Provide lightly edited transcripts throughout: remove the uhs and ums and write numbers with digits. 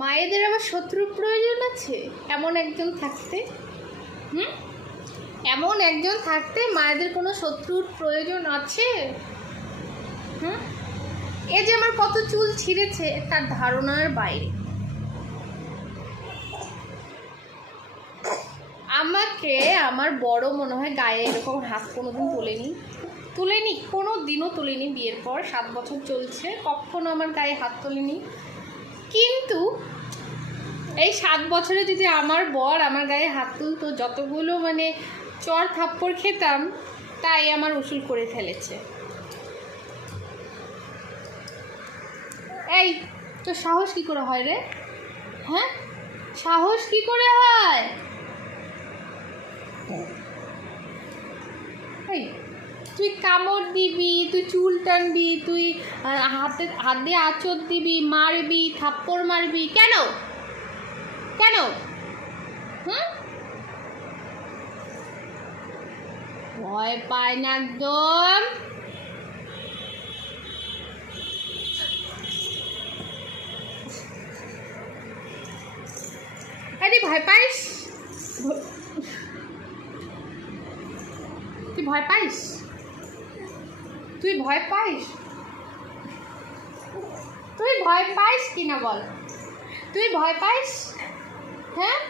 মায়েদের আবার শত্রুর প্রয়োজন আছে এমন একজন থাকতে? এমন একজন থাকতে মায়েদের কোনো শত্রুর প্রয়োজন আছে? এ যে আমার কত চুল ছিঁড়েছে তার ধারণার বাইরে। আমাকে আমার বড় মনে হয় গায়ে এরকম হাত কোনোদিন তুলেনি, কোনো দিনও তুলেনি। বিয়ের পর 7 বছর চলছে, কখনো আমার গায়ে হাত তোলেনি। কিন্তু এই 7 বছরে যদি আমার বর আমার গায়ে হাত তুলতো, যতগুলো মানে চর থাপ্পড় খেতাম তাই আমার উসুল করে ফেলেছে। এই তোর সাহস কী করে হয় রে? হ্যাঁ, সাহস কী করে হয়? এই তুই কামড় দিবি, তুই চুল টানবি, তুই হাত দিয়ে আঁচড় দিবি, মারবি, থাপ্পড় মারবি, কেন? ভয় পায় না একদম। আরে ভয় পাইস? তুই ভয় পাইস? তুই ভয় পাইস কিনা বল? তুই ভয় পাইস? হ্যাঁ,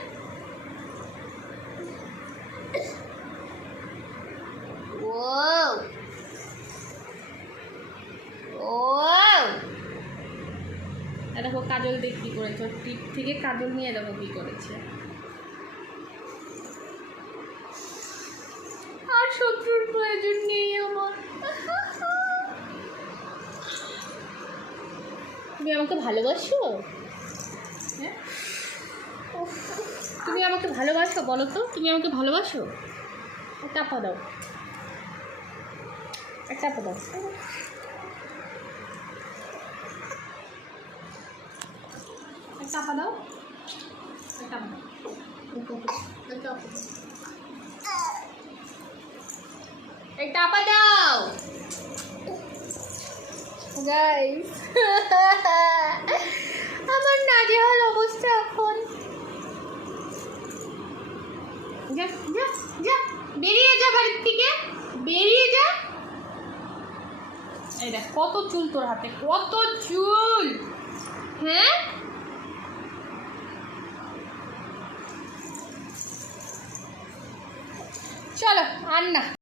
দেখো কাজল দেখ কি করেছে, টিপ থেকে কাজল নিয়ে দেখো কি করেছে। আর শত্রুর প্রয়োজন নেই আমার। তুমি আমাকে ভালোবাসো? হ্যাঁ, তুমি আমাকে ভালোবাসো বলো তো? তুমি আমাকে ভালোবাসো? টাপা দাও, টাপা দাও। টাপা দাও, টাপা দাও। গাইস, আমার নাজেহাল অবস্থা এখন। যা যা যা, বেরিয়ে যা বাড়ির থেকে, বেরিয়ে যা। এই দেখ কত চুল তোর হাতে, কত চুল। হ্যাঁ, চলো আর না।